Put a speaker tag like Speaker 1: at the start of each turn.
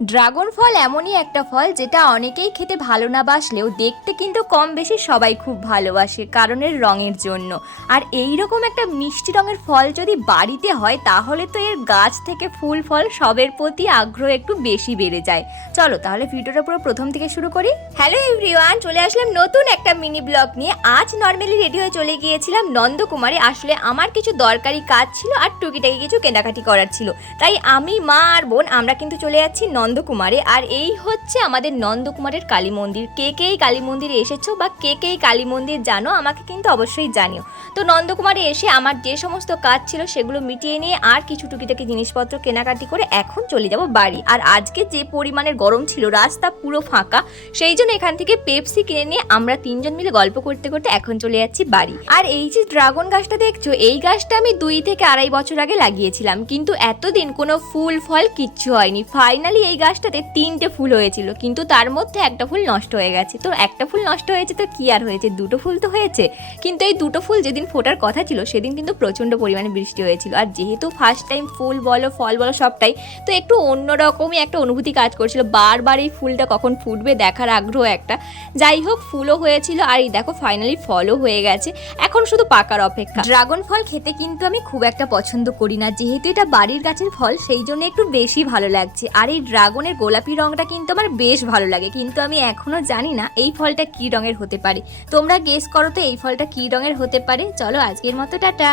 Speaker 1: Dragon ফল এমনই একটা ফল যেটা অনেকেই খেতে ভালো না বাসলেও দেখতে কিন্তু কম বেশি সবাই খুব ভালোবাসে কারণ এর রঙের জন্য। আর এই রকম একটা মিষ্টি রঙের ফল যদি বাড়িতে হয়, তাহলে তো এর গাছ থেকে ফুল ফল সবের প্রতি আগ্রহ একটু বেশি বেড়ে যায়। চলো তাহলে ভিডিওটা পুরো প্রথম থেকে শুরু করি। হ্যালো এভরিওয়ান চলে আসলাম নতুন একটা মিনি ব্লগ নিয়ে। আজ নর্মালি রেডি হয়ে চলে গিয়েছিলাম নন্দকুমারে। আসলে আমার কিছু দরকারি কাজ ছিল আর টুকিটাকি কিছু কেনাকাটি করার ছিল। তাই আমি, মা আর বোন আমরা কিন্তু চলে যাচ্ছি নন্দকুমারে। আর এই হচ্ছে আমাদের নন্দকুমারের কালী মন্দির। কে কে এই কালী মন্দিরে এসেছ বা কে কে এই কালী মন্দির জানো আমাকে কিন্তু অবশ্যই জানিও। তো নন্দকুমারে এসে আমার যে সমস্ত কাজ ছিল সেগুলো মিটিয়ে নিয়ে আর কিছু টুকিটাকি জিনিসপত্র কেনাকাটি করে এখন চলে যাব বাড়ি। আর আজকে যে পরিমাণের গরম ছিল, রাস্তা পুরো ফাঁকা, সেই জন্য এখান থেকে পেপসি কিনে নিয়ে আমরা তিনজন মিলে গল্প করতে করতে এখন চলে যাচ্ছি বাড়ি। আর এই যে ড্রাগন গাছটা দেখছ, এই গাছটা আমি দুই থেকে আড়াই বছর আগে লাগিয়েছিলাম। কিন্তু এতদিন কোনো ফুল, ফল কিচ্ছু হয়নি। ফাইনালি এই গাছটাতে তিনটে ফুল হয়েছিল, কিন্তু তার মধ্যে একটা ফুল নষ্ট হয়ে গেছে। তো একটা ফুল নষ্ট হয়েছে তো কি আর হয়েছে? দুটো ফুল তো হয়েছে। কিন্তু এই দুটো ফুল যেদিন ফোটার কথা ছিল, সেদিন কিন্তু প্রচণ্ড পরিমাণে বৃষ্টি হয়েছিল। আর যেহেতু ফার্স্ট টাইম ফুল বলো, ফল বলো, সবটাই, তো একটু অন্যরকমই একটা অনুভূতি কাজ করছিল। বারবার এই ফুলটা কখন ফুটবে দেখার আগ্রহ একটা। যাই হোক, ফুলও হয়েছিল, আর এই দেখো ফাইনালি ফলও হয়ে গেছে। এখন শুধু পাকার অপেক্ষা। ড্রাগন ফল খেতে কিন্তু আমি খুব একটা পছন্দ করি না। যেহেতু এটা বাড়ির গাছের ফল, সেই জন্য একটু বেশি ভালো লাগছে। আর এই ড্রাগনের গোলাপি রংটা কিন্তু আমার বেশ ভালো লাগে। কিন্তু আমি এখনও জানি না এই ফলটা কী রঙের হতে পারে। তোমরা গেস করো তো এই ফলটা কী রঙের হতে পারে। চলো আজকের মতো, টাটা।